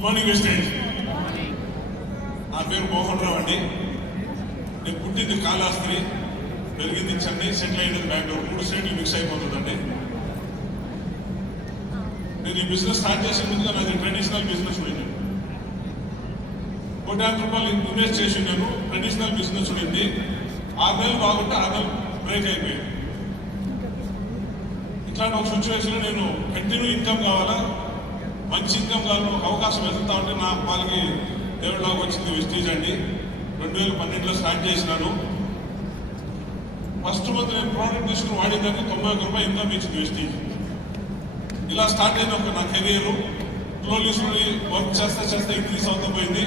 Good morning wastage. నా పేరు మోహన్ రావు అండి. నేను పుట్టింది కాళహస్తి, పెరిగింది చెన్నై, సెటిల్ అయినది బెంగళూరు. 3 స్టేట్లు మిక్స్ అయిపోతుందండి. నేను ఈ బిజినెస్ స్టార్ట్ చేసే ముందుగా నాది ట్రెడిషనల్ బిజినెస్ ఉండింది. 1 కోటి రూపాయలు ఇన్వెస్ట్ చేసి నేను ట్రెడిషనల్ బిజినెస్ ఉండింది. 6 నెలలు బాగుంటే 6 నెలలు బ్రేక్ అయిపోయాయి. ఇట్లాంటి ఒక సిచ్యువేషన్లో నేను కంటిన్యూ ఇన్కమ్ కావాలా, మంచి ఇన్కమ్ కావాలని ఒక అవకాశం వెతుకుతా ఉంటే నా వాళ్ళకి దేవుడిలాగా వచ్చింది వెస్టీజ్ అండి. 2012లో స్టార్ట్ చేసినాను. ఫస్ట్ మంత్ నేను ప్రోడక్ట్ తీసుకుని వాడేదానికి 91 రూపాయలు ఇన్కమ్ ఇచ్చింది వెస్టీజ్. ఇలా స్టార్ట్ అయిన ఒక నా కెరీర్ స్లోలీ వర్క్ చేస్తే ఇంక్రీస్ అవుతూ పోయింది,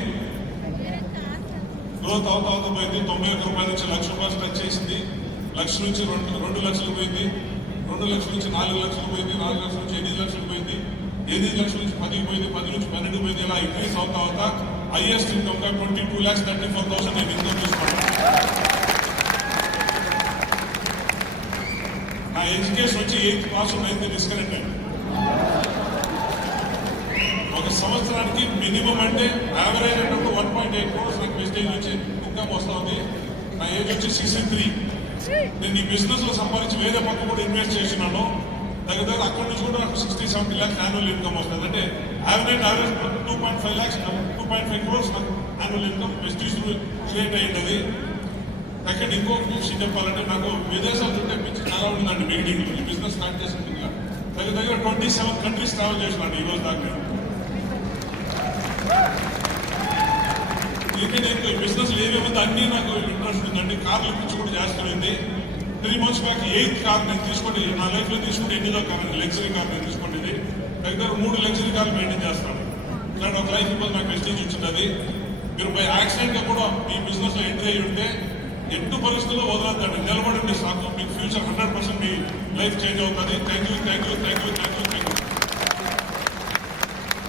గ్రోత్ అవుతూ పోయింది. 91 రూపాయల నుంచి 1,00,000 రూపాయలు టచ్ చేసింది. 1,00,000 నుంచి 2 లక్షలు పోయింది, 2 లక్షల నుంచి 4 లక్షలు పోయింది, 4 లక్షల నుంచి 8 లక్షలు పోయింది, 8 లక్షల నుంచి 10 పోయింది, 10 నుంచి 12 పోయింది. ఇలా ఇంక్రీస్ అవుతా హైయెస్ట్ ఇన్కమ్ గా 22,34,000 నేను ఇన్కమ్ తీసుకున్నాను. నా ఎడ్యుకేషన్ వచ్చి 8th క్లాస్ 9th డిస్కనెక్ట్ అయింది. ఒక సంవత్సరానికి మినిమం అంటే యావరేజ్ అంటే 1.8 crores నాకు వెస్టేజ్ నుంచి ఇన్కమ్ వస్తూ ఉంది. నా ఏజ్ వచ్చి 63. నేను ఈ బిజినెస్ లో సంపాదించి వేరే పక్క కూడా ఇన్వెస్ట్ చేసినాను. దగ్గర అక్కడి నుంచి కూడా నాకు 60-70 lakhs యాన్యువల్ ఇన్కమ్ వస్తుంది. అంటే యావరేజ్ 2.5 crores నాకు యాన్యువల్ ఇన్కమ్ వెస్టీజ్ క్రియేట్ అయ్యింది. సెకండ్ ఇంకో విషయం చెప్పాలంటే నాకు విదేశాలు చుట్టే పిచ్చి చాలా ఉందండి. బిగినింగ్ ఈ బిజినెస్ స్టార్ట్ చేసిన దగ్గర 27 కంట్రీస్ ట్రావెల్ చేసినాను ఈ రోజు దాకా. నేను ఈ బిజినెస్ ఏమేమి అన్నీ నాకు ఇంట్రెస్ట్ ఉందండి. కార్లు పిచ్చి కూడా చేస్తుంది. 3 months బ్యాక్ 8th కార్ నేను తీసుకోండి, నా లైఫ్ లో తీసుకుంటే 8వ కార్ లగ్జరీ కార్ నేను తీసుకుంటుంది. దగ్గర 3 లగ్జరీ కార్లు మెయింటైన్ చేస్తాను. ఇలాంటి ఒక లైఫ్ ఇప్పుడు నాకు వెస్టేజ్ ఇచ్చింది. మీరు బై యాక్సిడెంట్ గా కూడా మీ బిజినెస్ లో ఎంట్రీ అయ్యి ఉంటే ఎట్టు పరిస్థితుల్లో వదలద్దండి, నిలబడండి. సాకు మీకు ఫ్యూచర్ 100% మీ లైఫ్ చేంజ్ అవుతుంది. Thank you.